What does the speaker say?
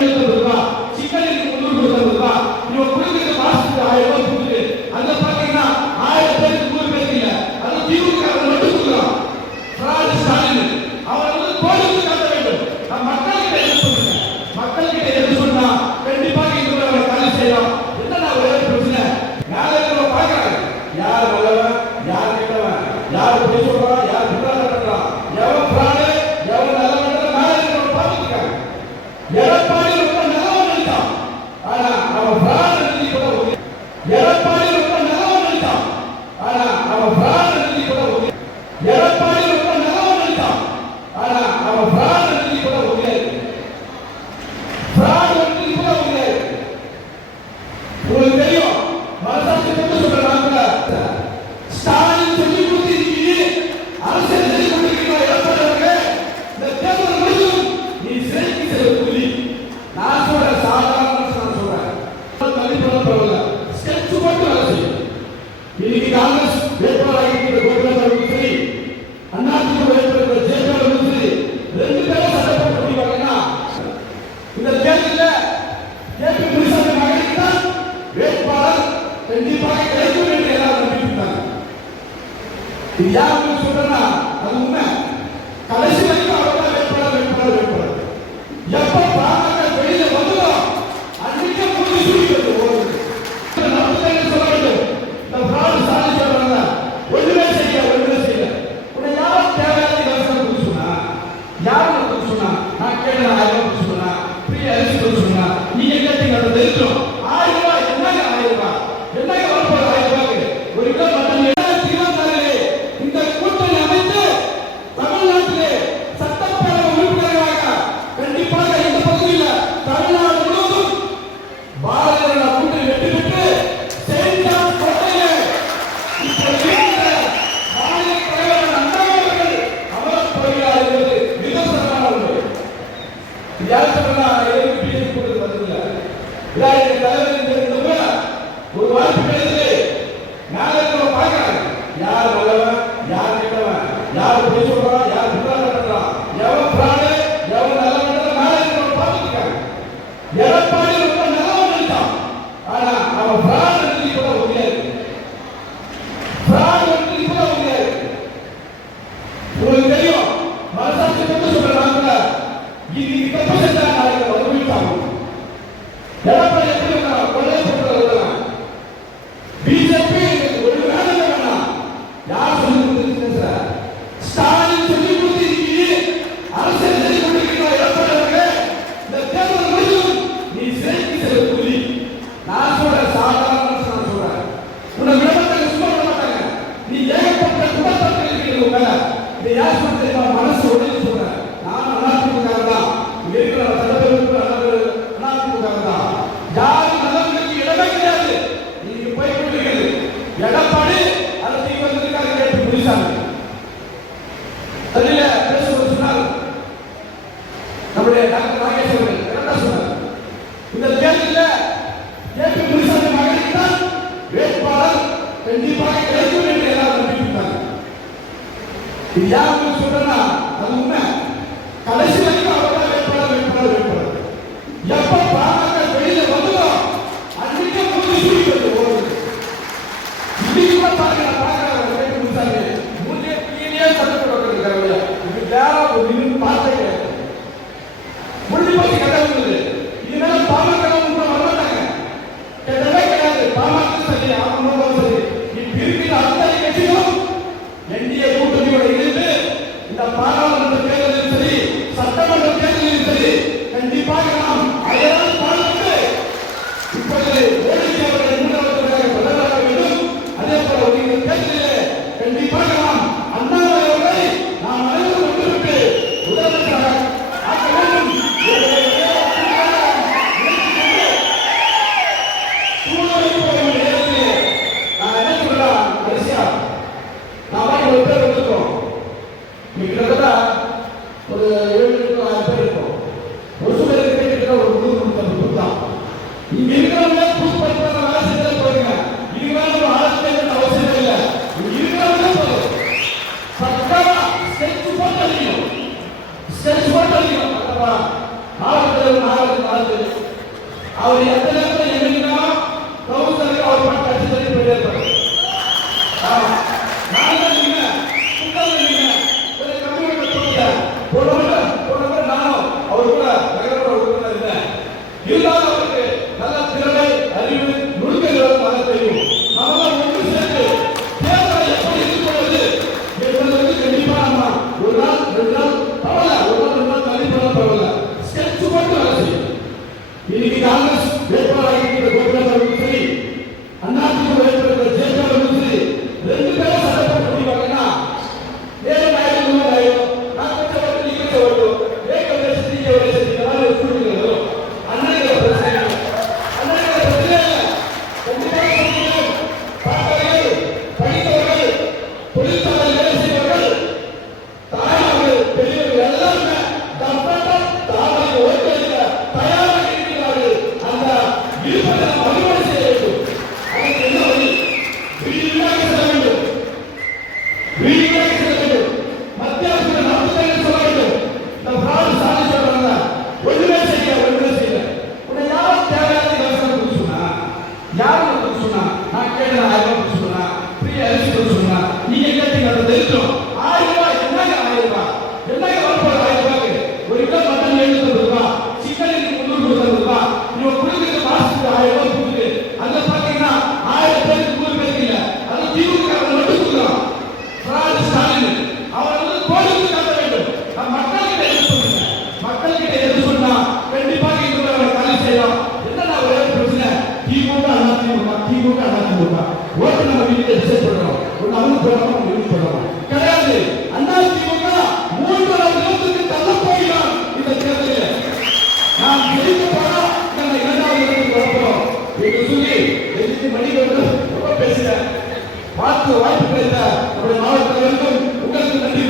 சிக்கலுக்கு 360 ரூபாய் இவன் கொடுக்குற மாசத்துக்கு 1000 ரூபாய் கொடுத்துட்டு அங்க பாத்தீங்கன்னா 1000 பேருக்கு 100 பேருக்கு இல்ல அது திமுக மட்டும் கொடுக்குறான். பிராட் ஸ்டாலின் அவன் வந்து கோடிட்டு காட்ட வேண்டும். நான் மக்கள்கிட்ட என்ன சொல்றேன், மக்கள்கிட்ட எது சொன்னா கண்டிப்பாக இந்த அவரை காலி செய்யலாம். என்ன ஒரே பிரச்சனை, மேல இருக்கிற பாக்குறாங்க யார் நல்லவன் யார் கெட்டவன், யார் பொய் சொல்றான் யார் குற்றம் கட்டுறான், எவன் பிராடு எவன் நல்லவன் மேல இருக்கிற பாத்துக்கிறாங்க. எடப்பாடி ரொம்ப நல்லவன் நினைச்சான், ஆனா அவன் பிராடு எழுதி கூட எடப்பாடி ரொம்ப நல்லவன் நினைச்சான், ஆனா அவன் பிராடு எழுதி கூட எடப்பாடி ரொம்ப நல்லவன் நினைச்சான், ஆனா அவன் பிராடு எழுதி கூட பிராடு எழுதி கூட உங்களுக்கு தெரியும். மனசாட்சி கொண்டு சொல்றாங்க ஸ்டாலின் சொல்லி கொடுத்திருக்கீங்க, அரசியல் சொல்லி கொடுத்திருக்கீங்க. எடப்பாடி இந்த தேர்தல் முடியும் நீ சிறைக்கு செல்ல கூலி. நான் சொல்றேன் சாதாரண நான் சொல்றேன் மதிப்பெல்லாம் பரவாயில்ல, ஸ்டெப்ஸ் போட்டு வேலை செய்யும். இன்னைக்கு காங்கிரஸ் வேட்பாளர் இருக்கிற கோபிநாத் சரி, அண்ணாதிமுக வேட்பாளர் ஜெயபால் சரி, 2 பேரும் சட்டப்பட்டு முடிவாங்கன்னா இந்த தேர்தலில் ஏபி முனிசாமி மகனுக்கு தான் வேட்பாளர் கண்டிப்பாக கிடைக்கும் என்று எல்லாரும் நம்பியிருந்தாங்க. இது யாருக்கு சொல்றேன்னா அது உண்மை. கடைசி வரைக்கும் அவர்தான் வேட்பாளர் வேட்பாளர் வேட்பாளர். எப்ப பாமக வெளியில வந்ததோ அன்னைக்கு முடிவு சுருக்கிறது ஓடுது. நமக்கு என்ன சொல்ல வேண்டும், இந்த பிராடு சாதி சொல்றாங்க ஒண்ணுமே செய்யல. உன்னை யாரும் தேவையான விவசாயம் கொடுத்து சொன்னா, யாரும் கொடுத்து சொன்னா, நான் கேட்கல 1000 ரூபாய் கொடுத்து சொன்னா, ஃப்ரீ அரிசி கொடுத்து சொன்னா, நீங்க கேட்டீங்க அதை தெரியும். 1000 ரூபாய் என்னங்க 1000 ரூபாய் என்னங்க வரப்போற 1000 ரூபாய்க்கு ஒரு கிலோ மட்டன் இந்த கூட்டணி அமைத்து தமிழ்நாட்டிலே சட்டப்பேரவை உறுப்பினர்களாக கண்டிப்பாக இந்த பகுதியில் தமிழ்நாடு முழுவதும் பாரதிய ஜனதா கூட்டணி வெற்றி பெற்று செயின்ட் கோட்டையிலே மாநில தலைவர் அண்ணாமலை அமரப் போகிறார் என்பது நிதர்சனமான ஒன்று. யார் சொன்னா பிஜேபி கூட்டத்தில் வந்ததில்லை. தலைவர் ஒரு வாய்ப்பு கிடைத்தது. மேல இருக்கிற பார்க்கிறாங்க யார் நல்லவன் யார் கெட்டவன், யார் பொய் சொல்றான் யார் குற்றம் கட்டுறான், எவன் பிராடு எவன் நல்லவன் மேல இருக்கிற பார்த்துக்கிறாங்க. எடப்பாடி ரொம்ப நல்லவன் நினைச்சான், ஆனா அவன் பிராடு எழுதி கூட முடியாது. பிராடு எழுதி கூட முடியாது. உங்களுக்கு தெரியும். மனசாட்சி கொண்டு சொல்றாங்க இன்னைக்கு தப்பு செஞ்சா நாளைக்கு வருவிட்டாங்க. எடப்பாடி எப்படி கொலை போட்டு பிஜேபி ஒரு வேலை வேணாம். யார் சொல்லி கொடுத்திருக்கீங்க சார்? ஸ்டாலின் சொல்லி கொடுத்திருக்கீங்க, அரசியல் சொல்லி கொடுத்திருக்கீங்க. எடப்பாடி இந்த தேர்தல் முடியும் நீ சிறைக்கு செல்ல கூலி. நான் சொல்றேன் சாதாரண நான் சொல்றேன். உன்னை விடமாட்டாங்க, சும்மா விடமாட்டாங்க. நீ ஏகப்பட்ட குற்றத்தை இருக்கிறது மேல நீ யார் சொல்றீங்க மனசு உடனே சொல்றேன். நான் அண்ணாதிமுக தான் இருக்கிற தலைவருக்கு அண்ணாதிமுக தான். யாரு நல்லவங்களுக்கு இடமே கிடையாது. நீங்க போய் கொண்டிருக்கிறது எடப்பாடி அரசியல் வந்திருக்காங்க கேட்டு முடிச்சாங்க. அதில் பேசுவது சொன்னார் நம்முடைய டாக்டர் நாகேஷ் அவர்கள் கரெக்டா சொன்னார். இந்த தேர்தலில் ஏபி முனிசாமி மகனுக்கு தான் வேட்பாளர் கண்டிப்பாக கிடைக்கும் என்று எல்லாரும் நம்பியிருந்தாங்க. இது யாருக்கு சொல்றேன்னா அது உண்மை. கடைசி வரைக்கும் அவர்தான் வேட்பாளர் வேட்பாளர் வேட்பாளர். எப்ப பாமக வெளியில வந்ததோ அன்னைக்கு முடிவு சுருக்கிறது ஓடுது. இன்னைக்கு கூட பாக்குறாங்க ஏபி முனிசாமி மூலிய கீழே சட்டப்பட்டு வந்திருக்காங்க. இது வேற ஒரு நின்று பார்த்தே கிடையாது. முடிஞ்சு போச்சு கதை இருந்தது. இதனால பாமக வரமாட்டாங்க. கெட்டவே கிடையாது. பாமக சரி அவங்க சரி இருக்கிற அத்தனை கட்சிகளும் என்டிஏ கூட்டணியோட இருந்து இந்த நாகராஜன் அவர் எந்த நேரத்தில் என்னைக்குன்னா கவுன்சிலருக்கு அவர் பாட்டு கட்சி சொல்லி போயிட்டே இருப்பாங்க. நானும் அவர் கூட நகரப்பட உறுப்பினர் இருந்தேன். இருந்தாலும் அவருக்கு நல்ல திறமை, அறிவு, நுணுக்கங்கள் நல்ல தெரியும். நம்மளாம் ஒன்று சேர்ந்து தேர்தலை எப்படி எதிர்கொள்வது என்பதற்கு கண்டிப்பா நம்ம ஒரு நாள் 2 நாள் பரவாயில்ல, ஒரு நாள் 2 நாள் தள்ளி போனா பரவாயில்ல, ஸ்கெட்ச் போட்டு வேலை செய்யும். இன்னைக்கு காங்கிரஸ் வேட்பாளராக இருக்கிற கோபிநாத் அவர்களும் சரி, அதிமுக வேட்பாளர் ஜெயபால் அவர்களும் சரி, 2 பேரும் சண்டை போட்டு முடிவாங்கன்னா நேரம் ஆயிரம் ஆயிரம் நான் கொஞ்சம் ஓட்டு நீ கொஞ்சம் ஓட்டு வேக வேஷம் நீங்க வேஷம் இந்த மாதிரி ஒரு சூழ்நிலை வரும். அண்ணனுக்கு பிரச்சனை இல்லை, அண்ணனுக்கு பிரச்சனை இல்லை. கண்டிப்பாக பார்ப்பவர்கள், படித்தவர்கள், தொழிற்சாலையில் வேலை செய்வர்கள், தாய்மார்கள், பெரியவர்கள் எல்லாருமே தாமரை ஓட்டு தயாராக இருக்கிறார்கள். அந்த இருப்பதை நாம் வழிபாடு செய்ய வேண்டும். அதற்கு என்ன வழி? வீடாக செல்ல வேண்டும், வீடாக செல்ல வேண்டும். மத்திய அரசு நடத்துதல் சொல்ல வேண்டும். இந்த பிராடு சாதி சொல்றாங்க, ஒண்ணுமே செய்ய உன்னை யாரும் தேவையான இலவசம் கொடுக்க சொன்னா, யாரும் கொடுக்க சொன்னா, நான் கேட்க 1000 ரூபாய் சொன்னா, ஃப்ரீ அரிசி கொடுக்க சொன்னா, நீங்க கேட்டீங்க அதை தெரிஞ்சோம். 1000 ரூபாய் என்னங்க 1000 ரூபாய் என்னங்க வரப்போது 1000 ரூபாய்க்கு? ஒரு கிலோ மட்டன் 700 ரூபாய், சிக்கனுக்கு 300 ரூபாய், இவங்க குடும்பத்துக்கு மாசத்துக்கு 1000 ரூபாய் கொடுக்குது. அங்க பாத்தீங்கன்னா 1000 பேருக்கு 100 பேருக்கு இல்ல, அது திமுக மட்டும் கொடுக்குறோம். பிராடு ஸ்டாலின் அவர் கோடிக்கு காட்ட வேண்டும். மக்கள்கிட்ட எது சொல்லுங்க, மக்கள்கிட்ட எது சொன்னா கண்டிப்பாக இந்த காலி செய்யலாம். என்ன ஒரே பிரச்சனை, திமுக அதிமுக ஓட்டு நம்ம வீட்டுல டிசைட் பண்றோம், ஒன்னு அவங்க போடுறோம், அவங்க யூஸ் பண்றோம் கிடையாது. அதிமுக 3 இடத்துக்கு தள்ள போகிறான் இந்த தேர்தலில். நாம் ஜெயிக்க போனா நம்ம 2வது இடத்துக்கு வரப்போறோம் என்று சொல்லி எதிர்த்து மணிகளுடன் ரொம்ப பேசுகிறேன். வாய்ப்பு கிடைத்த நம்முடைய மாவட்டத்திற்கும் உங்களுக்கு நன்றி.